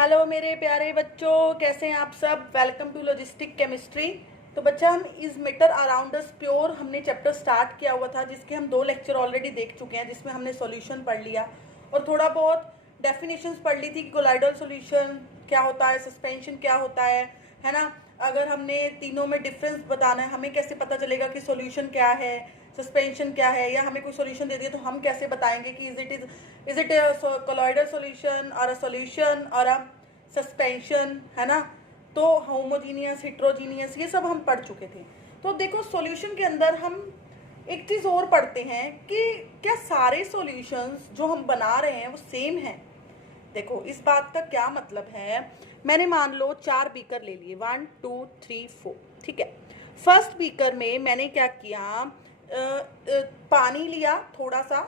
Hello मेरे प्यारे बच्चों, कैसे हैं आप सब। Welcome to logistic chemistry. तो बच्चा, हम is matter around us pure हमने चैप्टर स्टार्ट किया हुआ था, जिसके हम 2 लेक्चर ऑलरेडी देख चुके हैं, जिसमें हमने सॉल्यूशन पढ़ लिया और थोड़ा बहुत डेफिनेशंस पढ़ ली थी कि कोलाइडल सॉल्यूशन क्या होता है, सस्पेंशन क्या होता है ना। अगर हमने तीनों में डिफरेंस बताना है, हमें कैसे पता चलेगा कि सॉल्यूशन क्या है, सस्पेंशन क्या है, या हमें कोई सॉल्यूशन दे दिया तो हम कैसे बताएंगे कि इज इट कोलॉइडल सॉल्यूशन और अ सॉल्यूशन और अ सस्पेंशन, है ना। तो होमोजीनियस, हिट्रोजीनियस, ये सब हम पढ़ चुके थे। तो देखो, सॉल्यूशन के अंदर हम एक चीज़ और पढ़ते हैं कि क्या सारे सॉल्यूशंस जो हम बना रहे हैं वो सेम हैं। देखो, इस बात का क्या मतलब है, मैंने मान लो 4 बीकर ले लिए, 1 2 3 4, ठीक है। फर्स्ट बीकर में मैंने क्या किया, पानी लिया, थोड़ा सा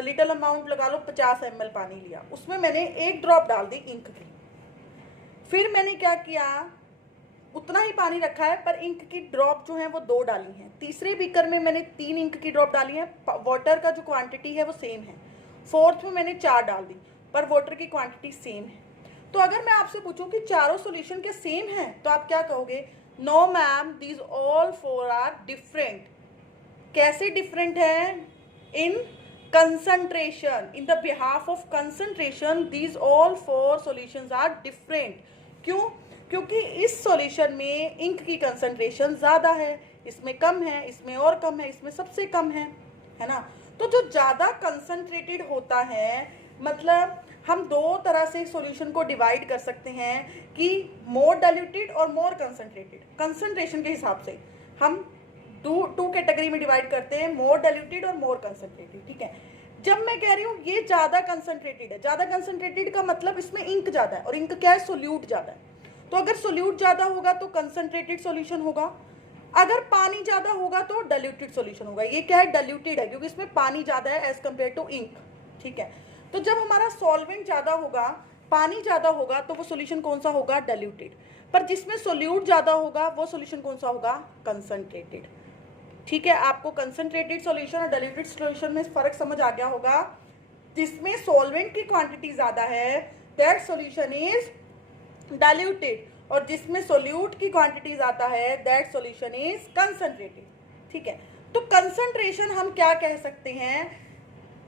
लिटिल अमाउंट लगा लो, 50 ml पानी लिया, उसमें मैंने 1 ड्रॉप डाल दी इंक की। फिर मैंने क्या किया, उतना ही पानी रखा है पर इंक की ड्रॉप जो है वो 2 डाली हैं। तीसरे बीकर में मैंने 3 इंक की ड्रॉप डाली है, वाटर का जो क्वांटिटी है वो सेम है। फोर्थ में मैंने 4 डाल दी पर वाटर की क्वांटिटी सेम है। तो अगर मैं आपसे पूछूं कि चारों सॉल्यूशन के सेम हैं, तो आप क्या कहोगे, no ma'am, these all 4 are different. कैसे डिफरेंट है, in concentration, in the behalf of concentration these all 4 solutions are different. क्यों? क्योंकि इस सॉल्यूशन में इंक की कंसंट्रेशन ज़्यादा है, इसमें कम है, इसमें और कम है, इसमें सबसे कम है ना। तो जो ज़्यादा कंसंट्रेटेड होता है, मतलब हम 2 तरह से सॉल्यूशन को डिवाइड कर सकते हैं कि मोर डाइल्यूटेड और मोर कंसंट्रेटेड। कंसंट्रेशन के हिसाब से हम टू कैटेगरी में डिवाइड करते हैं, मोर डाइल्यूटेड और मोर कंसंट्रेटेड, ठीक है। जब मैं कह रही हूँ ये ज़्यादा कंसंट्रेटेड है, ज़्यादा कंसंट्रेटेड का मतलब इसमें इंक ज़्यादा है, और इंक क्या है, सोल्यूट ज़्यादा है। तो अगर सोल्यूट ज़्यादा होगा तो कंसंट्रेटेड सॉल्यूशन होगा, अगर पानी ज़्यादा होगा तो डाइल्यूटेड सॉल्यूशन होगा। ये क्या है, डाइल्यूटेड है क्योंकि इसमें पानी ज़्यादा है एज कम्पेयर टू इंक, ठीक है। तो जब हमारा सॉल्वेंट ज़्यादा होगा, पानी ज़्यादा होगा, तो वो सॉल्यूशन कौन सा होगा, डाइल्यूटेड। पर जिसमें सोल्यूट ज़्यादा होगा वो सॉल्यूशन कौन सा होगा, कंसंट्रेटेड, ठीक है। आपको कंसंट्रेटेड सॉल्यूशन और डाइल्यूटेड सॉल्यूशन में फर्क समझ आ गया होगा। जिसमें सॉल्वेंट की क्वांटिटी ज़्यादा है दैट सॉल्यूशन इज डाइल्यूटेड, और जिसमें सोल्यूट की क्वांटिटी ज़्यादा है दैट सॉल्यूशन इज कंसंट्रेटेड, ठीक है। तो कंसंट्रेशन हम क्या कह सकते हैं,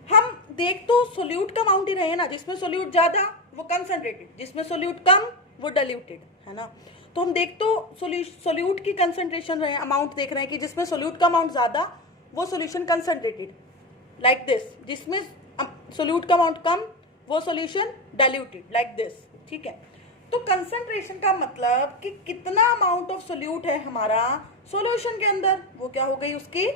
हम देख तो सोल्यूट का अमाउंट ही रहे ना, जिसमें सोल्यूट ज़्यादा वो कंसंट्रेटेड, जिसमें सोल्यूट कम वो डाइल्यूटेड, है ना। तो हम देख तो सोल्यूट की कंसंट्रेशन रहे, अमाउंट देख रहे हैं कि जिसमें सोल्यूट का अमाउंट ज़्यादा वो सोल्यूशन कंसंट्रेटेड, लाइक दिस। जिसमें सोल्यूट का अमाउंट कम वो सोल्यूशन डाइल्यूटेड, लाइक दिस, ठीक है। तो कंसंट्रेशन का मतलब कि कितना अमाउंट ऑफ सोल्यूट है हमारा सॉल्यूशन के अंदर, वो क्या हो गई उसकी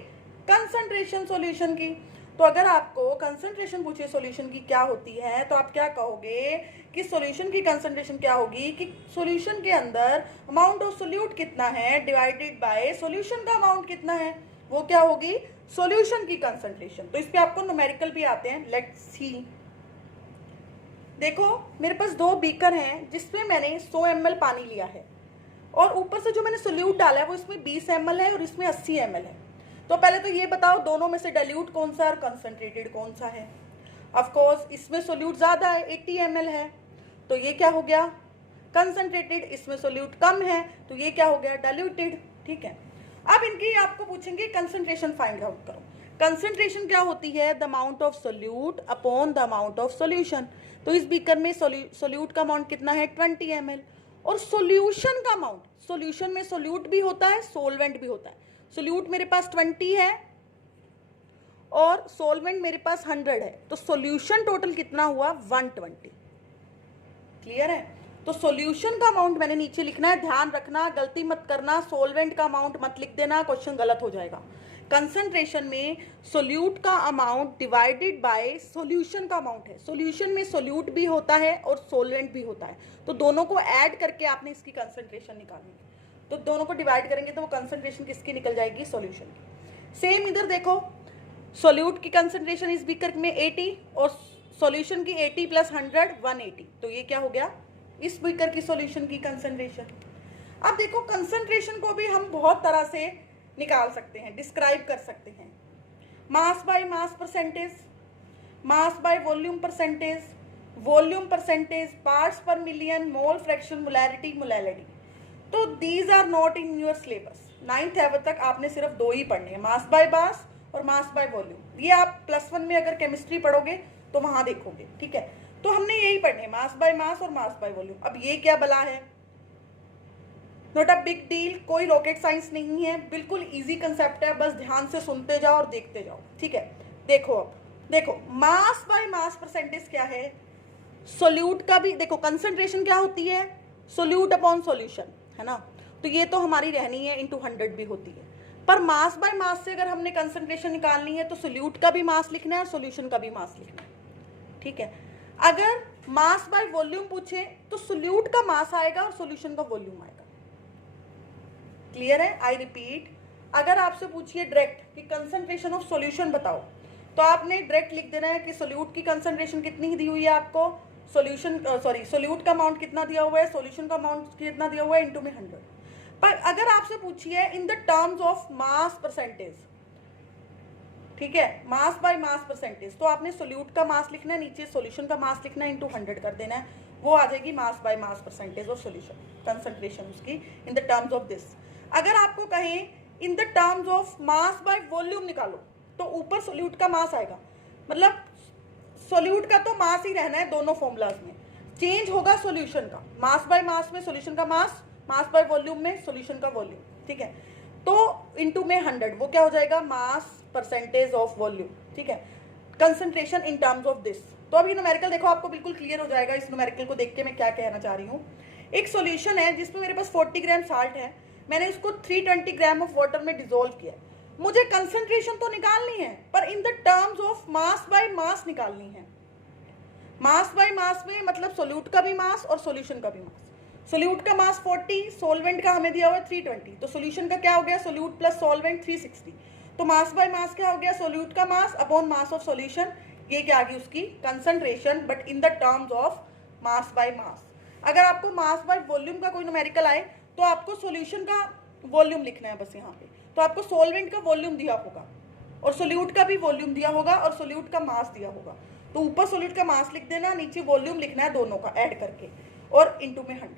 कंसंट्रेशन सॉल्यूशन की। तो अगर आपको कंसंट्रेशन पूछे सॉल्यूशन की क्या होती है, तो आप क्या कहोगे कि सॉल्यूशन की कंसंट्रेशन क्या होगी कि सॉल्यूशन के अंदर अमाउंट ऑफ सोल्यूट कितना है डिवाइडेड बाय सॉल्यूशन का अमाउंट कितना है, वो क्या होगी, सॉल्यूशन की कंसंट्रेशन। तो इस पे आपको न्यूमेरिकल भी आते हैं, लेट्स सी। देखो, मेरे पास 2 बीकर हैं जिसमें मैंने 100 ml पानी लिया है, और ऊपर से जो मैंने सोल्यूट डाला है वो इसमें 20 ml है और इसमें 80 ml है। तो पहले तो ये बताओ दोनों में से डाइल्यूट कौन सा और कंसंट्रेटेड कौन सा है। ऑफ कोर्स इसमें सोल्यूट ज़्यादा है, 80 ml है, तो ये क्या हो गया, कंसंट्रेटेड। इसमें सोल्यूट कम है तो ये क्या हो गया, डाइल्यूटेड, ठीक है। अब इनकी आपको पूछेंगे कंसंट्रेशन फाइंड आउट करो। कंसंट्रेशन क्या होती है, the amount of solute upon the amount of solution. तो इस बीकर में सोल्यूट का अमाउंट कितना है, 20 ml, और सोल्यूशन का अमाउंट, सोल्यूशन में सोल्यूट भी होता है सोलवेंट भी होता है। सोल्यूट मेरे पास 20 है और सोलवेंट मेरे पास 100 है, तो सोल्यूशन टोटल कितना हुआ, 120। क्लियर है। तो सॉल्यूशन का अमाउंट मैंने नीचे लिखना है, ध्यान रखना, गलती मत करना, सॉल्वेंट का अमाउंट मत लिख देना, क्वेश्चन गलत हो जाएगा। कंसंट्रेशन में सोल्यूट का अमाउंट डिवाइडेड बाय सॉल्यूशन का अमाउंट है। सॉल्यूशन में सोल्यूट भी होता है और सोलवेंट भी होता है, तो दोनों को ऐड करके आपने इसकी कंसंट्रेशन निकालनी है। तो दोनों को डिवाइड करेंगे तो वो कंसंट्रेशन किसकी निकल जाएगी, सॉल्यूशन की। सेम इधर देखो, सोल्यूट की कंसंट्रेशन इस बीकर में 80 और सॉल्यूशन की 80 प्लस 100 180, तो ये क्या हो गया, इस बीकर की सॉल्यूशन की कंसंट्रेशन। अब देखो, कंसंट्रेशन को भी हम बहुत तरह से निकाल सकते हैं, डिस्क्राइब कर सकते हैं। Mass by mass percentage, mass by volume percentage, volume percentage, parts per million, mole fraction, molarity, molality. तो these are not in your syllabus. 9th level तक आपने सिर्फ 2 ही पढ़ने हैं, मास बाय मास और मास बाय वॉल्यूम। ये आप +1 में अगर केमिस्ट्री पढ़ोगे तो वहां देखोगे, ठीक है। तो हमने यही पढ़ने, मास बाय मास और मास बाय वॉल्यूम। अब ये क्या बला है, नॉट अ बिग डील, कोई रॉकेट साइंस नहीं है, बिल्कुल इजी कंसेप्ट है, बस ध्यान से सुनते जाओ और देखते जाओ, ठीक है। देखो अब देखो, मास बाय मास परसेंटेज क्या है, सोल्यूट का भी देखो, कंसंट्रेशन क्या होती है, सोल्यूट अपॉन सॉल्यूशन, है ना। तो ये तो हमारी रहनी है, × 100 भी होती है। पर मास बाय मास से अगर हमने कंसंट्रेशन निकालनी है तो सोल्यूट का भी मास लिखना है और सॉल्यूशन का भी मास लिखना है, ठीक है। अगर मास बाय वॉल्यूम पूछे तो सोल्यूट का मास आएगा और सॉल्यूशन का वॉल्यूम आएगा। क्लियर है? आई रिपीट, अगर आपसे पूछिए डायरेक्ट कि कंसंट्रेशन ऑफ सॉल्यूशन बताओ, तो आपने डायरेक्ट लिख देना है कि सोल्यूट की कंसंट्रेशन कितनी दी हुई है आपको, सोल्यूट का अमाउंट कितना दिया हुआ है, सॉल्यूशन का अमाउंट कितना दिया हुआ है, × 100। पर अगर आपसे पूछिए इन the terms of mass percentage, ठीक है, मास बाय मास परसेंटेज, तो आपने सोल्यूट का मास लिखना है, नीचे सॉल्यूशन का मास लिखना है, × 100 कर देना है, वो आ जाएगी mass by mass percentage of solution, concentration उसकी in the terms of this. अगर आपको कहें in the terms of mass by volume निकालो, तो ऊपर सोल्यूट का मास आएगा, मतलब सोल्यूट का तो मास ही रहना है दोनों फॉर्मूलाज में, चेंज होगा सॉल्यूशन का, मास बाय मास में सॉल्यूशन का मास, मास बाय वॉल्यूम में सॉल्यूशन का वॉल्यूम, ठीक है। तो इनटू में 100 वो क्या हो जाएगा, मास परसेंटेज ऑफ वॉल्यूम, ठीक है, concentration in terms of this. तो अभी न्यूमेरिकल देखो, आपको बिल्कुल क्लियर हो जाएगा इस न्यूमेरिकल को देख के मैं क्या कहना चाह रही हूँ। एक सॉल्यूशन है जिसमें मेरे पास 40 ग्राम साल्ट है, मैंने उसको 320 ग्राम ऑफ वाटर में डिसोल्व किया, मुझे कंसंट्रेशन तो निकालनी है पर इन the terms of mass by मास निकालनी है। मास बाय मास में मतलब सोल्यूट का भी मास और सॉल्यूशन का भी मास। सोल्यूट का मास 40, सॉल्वेंट का हमें दिया हुआ है 320, तो सॉल्यूशन का क्या हो गया, सोल्यूट प्लस सॉल्वेंट 360। तो मास बाय मास क्या हो गया, सोल्यूट का mass upon mass of solution, ये क्या आ गई उसकी concentration, but in the terms of mass by मास। अगर आपको मास बाय वॉल्यूम का कोई न्यूमेरिकल आए तो आपको सॉल्यूशन का वॉल्यूम लिखना है बस यहाँ पे, तो आपको सॉल्वेंट का वॉल्यूम दिया होगा और सोल्यूट का भी वॉल्यूम दिया होगा और सोल्यूट का मास दिया होगा, तो ऊपर सोल्यूट का मास लिख देना, नीचे वॉल्यूम लिखना है दोनों का ऐड करके और इनटू में 100।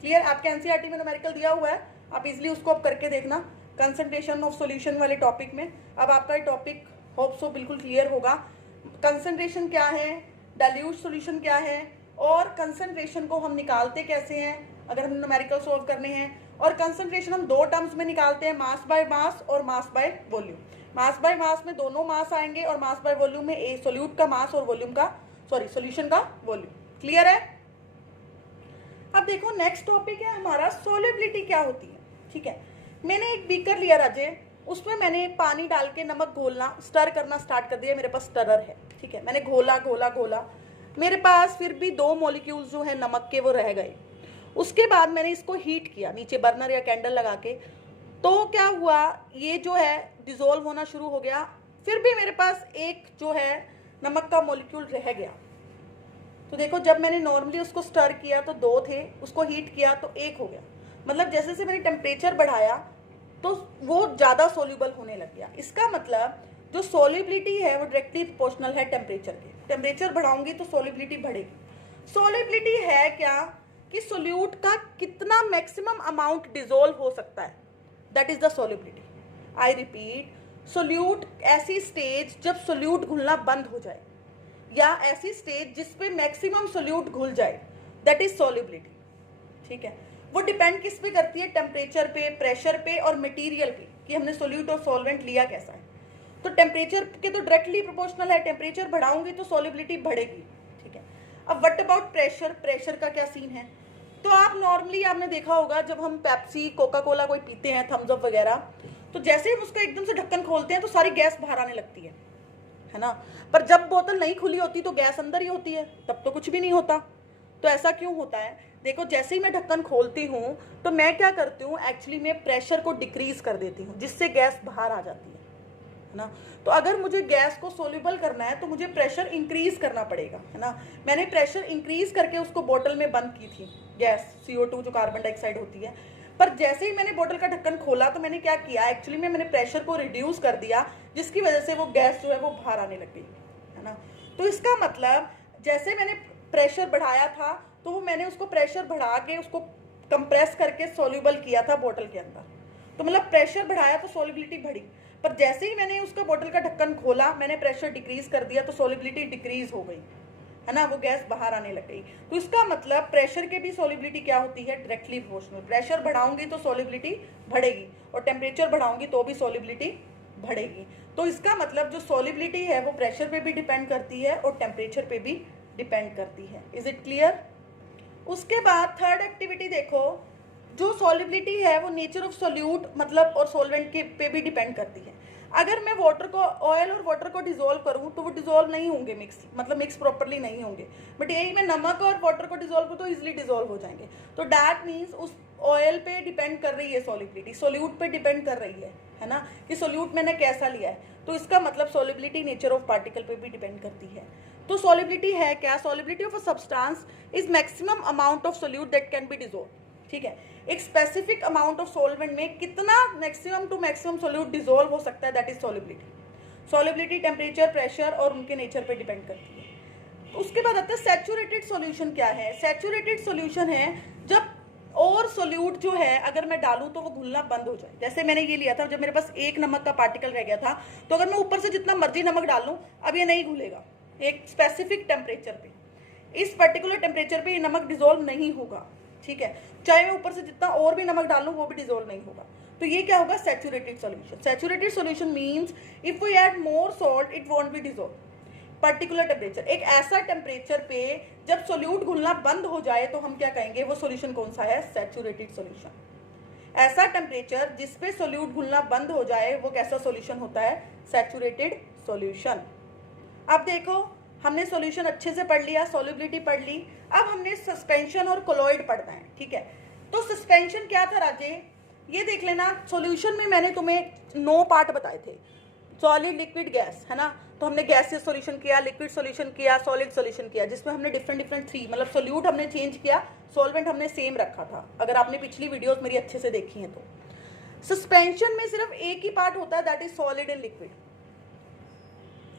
क्लियर? आपके एनसीईआरटी में न्यूमेरिकल दिया हुआ है, आप इजीली उसको अब करके देखना कंसंट्रेशन ऑफ सॉल्यूशन वाले टॉपिक में। अब आपका ये टॉपिक होप सो बिल्कुल क्लियर होगा, कंसंट्रेशन क्या है, डाइल्यूट सॉल्यूशन क्या है और कंसंट्रेशन को हम निकालते कैसे हैं अगर हम न्यूमेरिकल सॉल्व करने हैं, और कंसंट्रेशन हम 2 टर्म्स में निकालते हैं, मास बाय मास और मास बाय वॉल्यूम। मास बाय मास में दोनों मास आएंगे और मास बाय वॉल्यूम में सोल्यूट का मास और वॉल्यूम का सॉल्यूशन का वॉल्यूम। क्लियर है? अब देखो नेक्स्ट टॉपिक है हमारा सोल्युबिलिटी क्या होती है, ठीक है। मैंने एक बीकर लिया राजे, उसमें मैंने पानी डाल के नमक घोलना स्टर करना स्टार्ट कर दिया, मेरे पास स्टरर है, ठीक है। मैंने घोला घोला घोला, मेरे पास फिर भी 2 मॉलिक्यूल्स जो है नमक के वो रह गए। उसके बाद मैंने इसको हीट किया नीचे बर्नर या कैंडल लगा के, तो क्या हुआ, ये जो है डिसॉल्व होना शुरू हो गया, फिर भी मेरे पास एक जो है नमक का मॉलिक्यूल रह गया। तो देखो जब मैंने नॉर्मली उसको स्टर किया तो 2 थे, उसको हीट किया तो 1 हो गया, मतलब जैसे जैसे मैंने टेम्परेचर बढ़ाया तो वो ज़्यादा सोल्यूबल होने लग गया। इसका मतलब जो सोल्युबिलिटी है वो डायरेक्टली प्रोपोर्शनल है टेम्परेचर के, टेम्परेचर बढ़ाऊंगी तो सोल्युबिलिटी बढ़ेगी। सोल्युबिलिटी है क्या कि सोल्यूट का कितना मैक्सिमम अमाउंट डिसॉल्व हो सकता है, that is the solubility. I repeat, solute ऐसी स्टेज जब सोल्यूट घुलना बंद हो जाए या ऐसी स्टेज जिसपे मैक्सिमम सोल्यूट घुल जाए, दैट इज सोल्युबिलिटी, ठीक है। वो डिपेंड किस पे करती है, टेम्परेचर पे, प्रेशर पे और मटेरियल पे कि हमने सोल्यूट और सॉल्वेंट लिया कैसा है। तो टेम्परेचर के तो डायरेक्टली प्रोपोर्शनल है, टेम्परेचर बढ़ाऊंगी तो सोल्युबिलिटी बढ़ेगी, ठीक है। अब व्हाट अबाउट प्रेशर, प्रेशर का क्या सीन है, तो आप नॉर्मली आपने देखा होगा जब हम पेप्सी कोका कोला कोई पीते हैं, थम्स अप वगैरह, तो जैसे हम उसका एकदम से ढक्कन खोलते हैं तो सारी गैस बाहर आने लगती है ना। पर जब बोतल नहीं खुली होती तो गैस अंदर ही होती है, तब तो कुछ भी नहीं होता। तो ऐसा क्यों होता है, देखो जैसे ही मैं ढक्कन खोलती हूँ तो मैं क्या करती हूँ, एक्चुअली मैं प्रेशर को डिक्रीज कर देती हूँ जिससे गैस बाहर आ जाती है ना। तो अगर मुझे गैस को सोल्यूबल करना है तो मुझे प्रेशर इंक्रीज करना पड़ेगा, है ना। मैंने प्रेशर इंक्रीज करके उसको बोतल में बंद की थी गैस CO2 जो कार्बन डाइऑक्साइड होती है, पर जैसे ही मैंने बोतल का ढक्कन खोला तो मैंने क्या किया, एक्चुअली में मैंने प्रेशर को रिड्यूस कर दिया जिसकी वजह से वो गैस जो है वो बाहर आने लग गई, है ना। तो इसका मतलब जैसे मैंने प्रेशर बढ़ाया था तो वो मैंने उसको प्रेशर बढ़ा के उसको कंप्रेस करके सॉल्यूबल किया था बोतल के अंदर, तो मतलब प्रेशर बढ़ाया तो सॉल्युबिलिटी बढ़ी। पर जैसे ही मैंने उसका बोतल का ढक्कन खोला, मैंने प्रेशर डिक्रीज कर दिया तो सॉल्युबिलिटी डिक्रीज हो गई, है ना, वो गैस बाहर आने लग गई। तो इसका मतलब प्रेशर के भी सॉल्युबिलिटी क्या होती है, डायरेक्टली प्रोपोर्शनल। प्रेशर बढ़ाऊंगी तो सॉल्युबिलिटी बढ़ेगी और टेम्परेचर बढ़ाऊंगी तो भी सॉल्युबिलिटी बढ़ेगी। तो इसका मतलब जो सॉल्युबिलिटी है वो प्रेशर पे भी डिपेंड करती है और टेम्परेचर पे भी डिपेंड करती है। Is it clear? उसके बाद थर्ड एक्टिविटी देखो, जो सॉल्युबिलिटी है वो नेचर ऑफ सोल्यूट मतलब और सॉल्वेंट के पे भी डिपेंड करती है। अगर मैं वाटर को, ऑयल और वाटर को डिसॉल्व करूं तो वो डिसॉल्व नहीं होंगे, मिक्स प्रॉपरली नहीं होंगे। बट यही मैं नमक और वाटर को डिसॉल्व करूं तो इजीली डिसॉल्व हो जाएंगे। तो दैट मीन्स उस ऑयल पे डिपेंड कर रही है सॉल्युबिलिटी, सोल्यूट पे डिपेंड कर रही है ना, कि सोल्यूट मैंने कैसा लिया है। तो इसका मतलब सॉल्युबिलिटी नेचर ऑफ पार्टिकल पे भी डिपेंड करती है। तो सॉल्युबिलिटी है क्या, solubility of a substance is maximum amount of solute that can be dissolve. ठीक है, एक स्पेसिफिक अमाउंट ऑफ सॉल्वेंट में कितना maximum to maximum solute dissolve हो सकता है, that is solubility. Solubility temperature, pressure और उनके नेचर पे डिपेंड करती है। तो उसके बाद आता है सैचुरेटेड सॉल्यूशन। क्या है सैचुरेटेड सॉल्यूशन? है जब और सोल्यूट जो है अगर मैं डालूं तो वो घुलना बंद हो जाए। जैसे मैंने ये लिया था, जब मेरे पास एक नमक का पार्टिकल रह गया था, तो अगर मैं ऊपर से जितना मर्जी नमक डाल लूं अब ये नहीं घुलेगा। एक स्पेसिफिक टेम्परेचर पे, इस पर्टिकुलर टेम्परेचर पे ये नमक डिसॉल्व नहीं होगा। ठीक है, चाहे मैं ऊपर से जितना और भी नमक डाल लूं वो भी डिसॉल्व नहीं होगा। तो ये क्या होगा, saturated solution. Saturated solution means if we add more salt it won't be dissolve. Particular temperature, एक ऐसा टेम्परेचर पे जब सोल्यूट घुलना बंद हो जाए तो हम क्या कहेंगे, वो सॉल्यूशन कौन सा है, सैचुरेटेड सॉल्यूशन। ऐसा टेम्परेचर जिसपे सोल्यूट घुलना बंद हो जाए वो कैसा सॉल्यूशन होता है, सैचुरेटेड सॉल्यूशन। अब देखो हमने सॉल्यूशन अच्छे से पढ़ लिया, सॉल्युबिलिटी पढ़ ली, अब हमने सस्पेंशन और कोलॉइड पढ़ना है। ठीक है, तो सस्पेंशन क्या था राजे, ये देख लेना। सॉल्यूशन में मैंने तुम्हें 9 पार्ट बताए थे, सॉलिड, लिक्विड, गैस, है ना। तो हमने गैसियस सॉल्यूशन किया, लिक्विड सॉल्यूशन किया, सॉलिड सॉल्यूशन किया, जिसमें हमने डिफरेंट 3 मतलब सोल्यूट हमने चेंज किया, सॉल्वेंट हमने सेम रखा था। अगर आपने पिछली वीडियोस मेरी अच्छे से देखी हैं तो सस्पेंशन में सिर्फ एक ही पार्ट होता है, that is solid and liquid.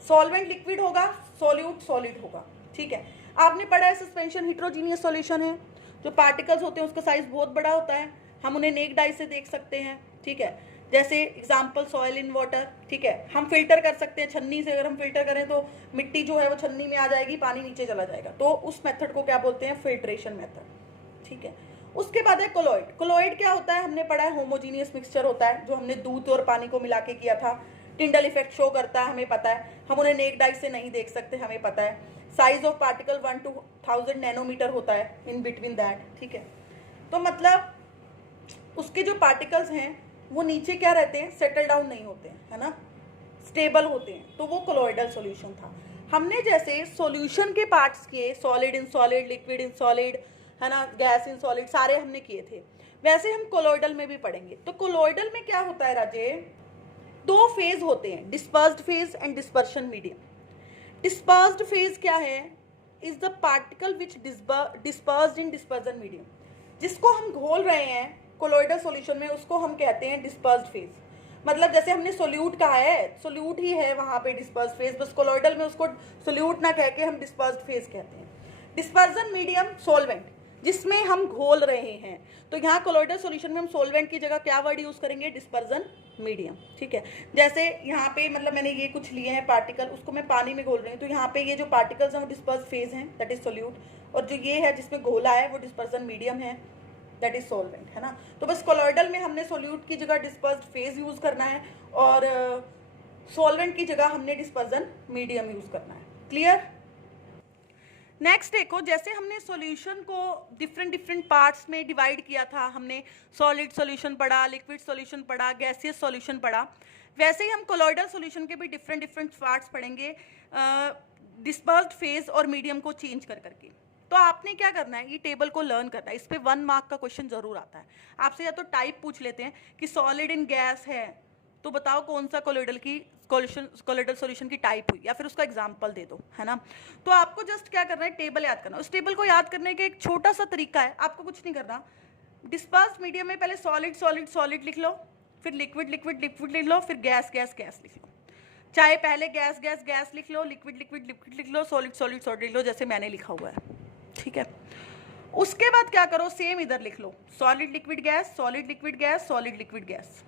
Solvent liquid होगा, सोल्यूट सॉलिड होगा। ठीक है, आपने पढ़ा है सस्पेंशन हिट्रोजीनियस सॉल्यूशन है, जो पार्टिकल्स होते हैं उसका साइज बहुत बड़ा होता है, हम उन्हें नेक्ड आई से देख सकते हैं। ठीक है, जैसे एग्जांपल सॉइल इन वाटर। ठीक है, हम फिल्टर कर सकते हैं छन्नी से, अगर हम फिल्टर करें तो मिट्टी जो है वो छन्नी में आ जाएगी, पानी नीचे चला जाएगा, तो उस मेथड को क्या बोलते हैं, फिल्ट्रेशन मेथड। ठीक है, उसके बाद है कोलॉइड। कोलॉइड क्या होता है, हमने पढ़ा है होमोजीनियस मिक्सचर होता है, जो हमने दूध और पानी को मिला के किया था। टिंडल इफेक्ट शो करता है, हमें पता है, हम उन्हें नेक्ड आई से नहीं देख सकते, हमें पता है। Size of particle 1 to 1000 nanometer होता है, इन बिटवीन दैट। ठीक है, तो मतलब उसके जो पार्टिकल्स हैं वो नीचे क्या रहते हैं, सेटल डाउन नहीं होते हैं, है ना, स्टेबल होते हैं, तो वो कोलॉइडल सॉल्यूशन था। हमने जैसे सॉल्यूशन के पार्ट्स किए, solid in solid, liquid in solid, है ना, गैस इन सॉलिड, सारे हमने किए थे, वैसे हम कोलॉइडल में भी पढ़ेंगे। तो कोलॉइडल में क्या होता है राजे, 2 फेज होते हैं, dispersed phase and dispersion medium. Dispersed phase क्या है, is the particle which dispersed in dispersion medium. जिसको हम घोल रहे हैं कोलॉइडल सॉल्यूशन में उसको हम कहते हैं डिस्पर्स्ड फेज। मतलब जैसे हमने सोल्यूट कहा है, सोल्यूट ही है वहां पे डिस्पर्स्ड फेज, बस कोलॉइडल में उसको सोल्यूट ना कह के हम डिस्पर्स्ड फेज कहते हैं। डिस्पर्जन मीडियम सॉल्वेंट, जिसमें हम घोल रहे हैं, तो यहाँ कोलॉइडल सॉल्यूशन में हम सॉल्वेंट की जगह क्या वर्ड यूज करेंगे, डिस्पर्जन मीडियम। ठीक है, जैसे यहाँ पे मतलब मैंने ये कुछ लिए हैं पार्टिकल, उसको मैं पानी में घोल रही हूँ, तो यहाँ पे ये जो पार्टिकल्स हैं वो डिस्पर्स फेज हैं, दैट इज सोल्यूट, और जो ये है जिसमें घोला है वो डिस्पर्जन मीडियम है, दैट इज सॉल्वेंट, है ना। तो बस कोलॉइडल में हमने सोल्यूट की जगह डिस्पर्स्ड फेज यूज करना है और सॉल्वेंट की जगह हमने डिस्पर्जन मीडियम यूज करना है। क्लियर? नेक्स्ट देखो, जैसे हमने सॉल्यूशन को डिफरेंट पार्ट्स में डिवाइड किया था, हमने सॉलिड सॉल्यूशन पढ़ा, लिक्विड सॉल्यूशन पढ़ा, गैसियस सॉल्यूशन पढ़ा, वैसे ही हम कोलॉइडल सॉल्यूशन के भी डिफरेंट पार्ट्स पढ़ेंगे, डिस्पर्स्ड फेज और मीडियम को चेंज करके। तो आपने क्या करना है, ये टेबल को लर्न करना है, इस पे 1 मार्क का क्वेश्चन जरूर आता है आपसे। या तो टाइप पूछ लेते हैं कि सॉलिड इन गैस है तो बताओ कौन सा कोलॉइडल सॉल्यूशन की टाइप हुई, या फिर उसका एग्जांपल दे दो, है ना। तो आपको जस्ट क्या करना है, टेबल याद करना। उस टेबल को याद करने के एक छोटा सा तरीका है, आपको कुछ नहीं करना। डिस्पर्स्ड मीडियम में पहले सॉलिड लिख लो, फिर लिक्विड लिख लो, फिर गैस लिख लो। चाहे पहले गैस लिख लो, लिक्विड लिख लो, सॉलिड लिख लो, जैसे मैंने लिखा हुआ है। ठीक है। उसके बाद क्या करो, सेम इधर लिख लो, solid liquid gas, solid liquid gas, solid liquid gas.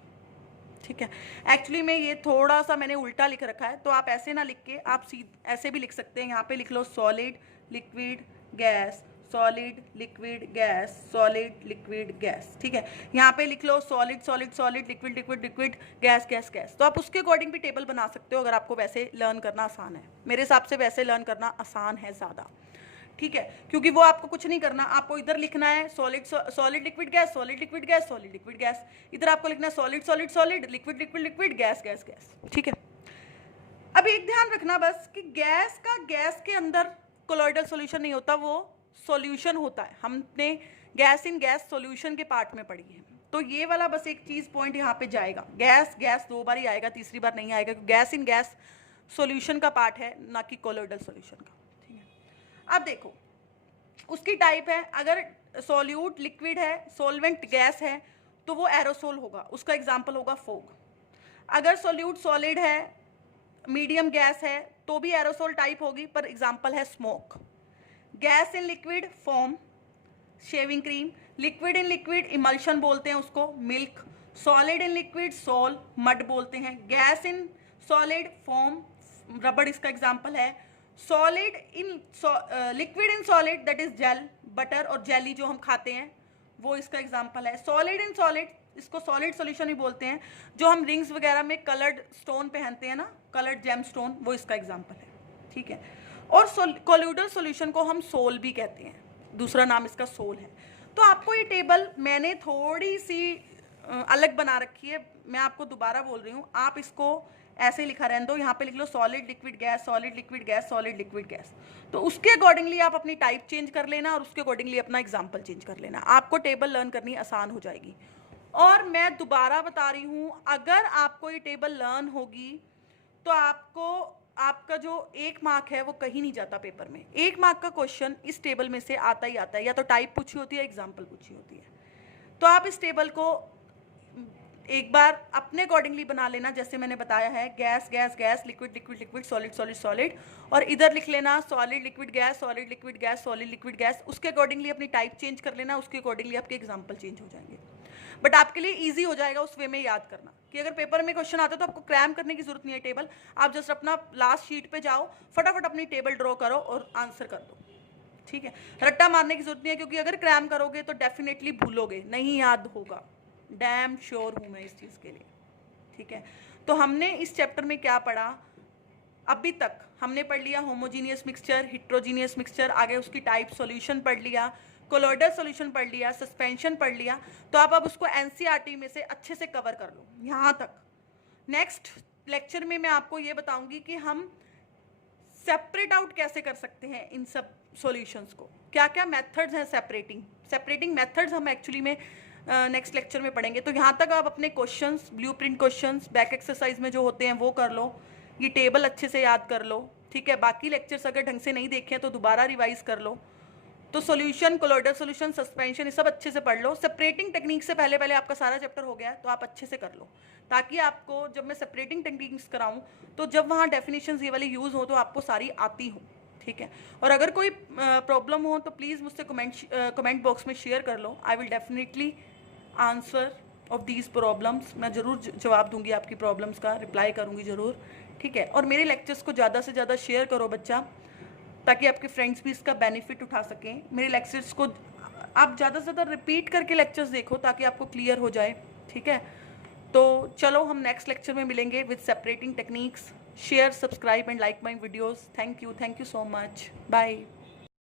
ठीक है, एक्चुअली में ये थोड़ा सा मैंने उल्टा लिख रखा है, तो आप ऐसे ना लिख के आप ऐसे भी लिख सकते हैं। यहाँ पे लिख लो solid liquid gas, solid liquid gas, solid liquid gas. ठीक है, यहाँ पे लिख लो solid solid solid, liquid liquid liquid, gas gas gas. तो आप उसके अकॉर्डिंग भी टेबल बना सकते हो अगर आपको वैसे लर्न करना आसान है। मेरे हिसाब से वैसे लर्न करना आसान है ज़्यादा। ठीक है, क्योंकि वो आपको कुछ नहीं करना, आपको इधर लिखना है solid solid liquid gas, solid liquid gas, solid liquid gas. इधर आपको लिखना है solid solid solid, liquid liquid liquid, gas gas gas. ठीक है, अब एक ध्यान रखना बस कि गैस का गैस के अंदर कोलॉइडल सॉल्यूशन नहीं होता, वो सॉल्यूशन होता है। हमने गैस इन गैस सॉल्यूशन के पार्ट में पढ़ी है, तो ये वाला बस एक चीज पॉइंट यहाँ पे जाएगा। गैस गैस 2 बार ही आएगा, तीसरी बार नहीं आएगा, क्योंकि गैस इन गैस सॉल्यूशन का पार्ट है, ना कि कोलॉइडल सॉल्यूशन का। ठीक है, अब देखो उसकी टाइप है, अगर सॉल्यूट लिक्विड है, सॉल्वेंट गैस है, तो वो एरोसोल होगा, उसका एग्जाम्पल होगा फोग। अगर सॉल्यूट सॉलिड है, मीडियम गैस है, तो भी एरोसोल टाइप होगी, पर एग्जाम्पल है smoke. Gas in liquid form, shaving cream. Liquid in liquid emulsion बोलते हैं उसको, milk. Solid in liquid sol, mud बोलते हैं। गैस इन सॉलिड फॉर्म, रबड़ इसका एग्जाम्पल है। Solid in liquid in solid that is gel, butter और jelly जो हम खाते हैं वो इसका एग्जाम्पल है। सॉलिड इन सॉलिड, इसको सॉलिड सॉल्यूशन ही बोलते हैं, जो हम रिंग्स वगैरह में कलर्ड स्टोन पहनते हैं ना, कलर्ड जेम स्टोन, वो इसका एग्जाम्पल है। ठीक है, और कोलॉइडल सॉल्यूशन को हम सोल भी कहते हैं, दूसरा नाम इसका सोल है। तो आपको ये टेबल मैंने थोड़ी सी अलग बना रखी है, मैं आपको दोबारा बोल रही हूँ, आप इसको ऐसे लिखा रहने दो। यहाँ पे लिख लो solid liquid gas, solid liquid gas, solid liquid gas. तो उसके अकॉर्डिंगली आप अपनी टाइप चेंज कर लेना और उसके अकॉर्डिंगली अपना एग्जाम्पल चेंज कर लेना, आपको टेबल लर्न करनी आसान हो जाएगी। और मैं दोबारा बता रही हूँ, अगर आपको ये टेबल लर्न होगी तो आपको आपका जो 1 मार्क है वो कहीं नहीं जाता पेपर में। 1 मार्क का क्वेश्चन इस टेबल में से आता ही आता है, या तो टाइप पूछी होती है, एग्जाम्पल पूछी होती है। तो आप इस टेबल को एक बार अपने अकॉर्डिंगली बना लेना, जैसे मैंने बताया है, gas gas gas, liquid liquid liquid, solid solid solid, और इधर लिख लेना solid liquid gas, solid liquid gas, solid liquid gas. उसके अकॉर्डिंगली अपनी टाइप चेंज कर लेना, उसके अकॉर्डिंगली आपके एग्जाम्पल चेंज हो जाएंगे। बट आपके लिए ईजी हो जाएगा उस वे में याद करना, कि अगर पेपर में क्वेश्चन आता है तो आपको क्रैम करने की जरूरत नहीं है टेबल, आप जस्ट अपना लास्ट शीट पे जाओ, फटाफट अपनी टेबल ड्रॉ करो और आंसर कर दो। ठीक है, रट्टा मारने की जरूरत नहीं है, क्योंकि अगर क्रैम करोगे तो डेफिनेटली भूलोगे, नहीं याद होगा, डैम श्योर हूं मैं इस चीज के लिए। ठीक है, तो हमने इस चैप्टर में क्या पढ़ा, अभी तक हमने पढ़ लिया होमोजीनियस मिक्सचर, हिट्रोजीनियस मिक्सचर, आगे उसकी टाइप सॉल्यूशन पढ़ लिया, कोलॉइडल सॉल्यूशन पढ़ लिया, सस्पेंशन पढ़ लिया। तो आप अब उसको एनसीईआरटी में से अच्छे से कवर कर लो यहाँ तक। नेक्स्ट लेक्चर में मैं आपको ये बताऊंगी कि हम सेपरेट आउट कैसे कर सकते हैं इन सब सॉल्यूशंस को, क्या क्या मेथड्स हैं सेपरेटिंग मेथड्स हम एक्चुअली में नेक्स्ट लेक्चर में पढ़ेंगे। तो यहाँ तक आप अपने questions, blueprint questions, back exercise में जो होते हैं वो कर लो, ये टेबल अच्छे से याद कर लो। ठीक है, बाकी लेक्चर्स अगर ढंग से नहीं देखे तो दोबारा रिवाइज कर लो। तो सॉल्यूशन, कोलॉइडल सॉल्यूशन, सस्पेंशन, ये सब अच्छे से पढ़ लो। सेपरेटिंग टेक्निक से पहले पहले आपका सारा चैप्टर हो गया है, तो आप अच्छे से कर लो, ताकि आपको जब मैं सेपरेटिंग टेक्निक्स कराऊं तो जब वहाँ डेफिनेशंस ये वाली यूज़ हो तो आपको सारी आती हो। ठीक है, और अगर कोई प्रॉब्लम हो तो प्लीज़ मुझसे कमेंट बॉक्स में शेयर कर लो। I will definitely answer of these problems, मैं ज़रूर जवाब दूंगी आपकी प्रॉब्लम्स का, रिप्लाई करूंगी ज़रूर। ठीक है, और मेरे लेक्चर्स को ज़्यादा से ज़्यादा शेयर करो बच्चा, ताकि आपके फ्रेंड्स भी इसका बेनिफिट उठा सकें। मेरे लेक्चर्स को आप ज़्यादा से ज़्यादा रिपीट करके लेक्चर्स देखो, ताकि आपको क्लियर हो जाए। ठीक है, तो चलो हम नेक्स्ट लेक्चर में मिलेंगे with separating techniques. Share, subscribe and like my videos. Thank you so much, bye.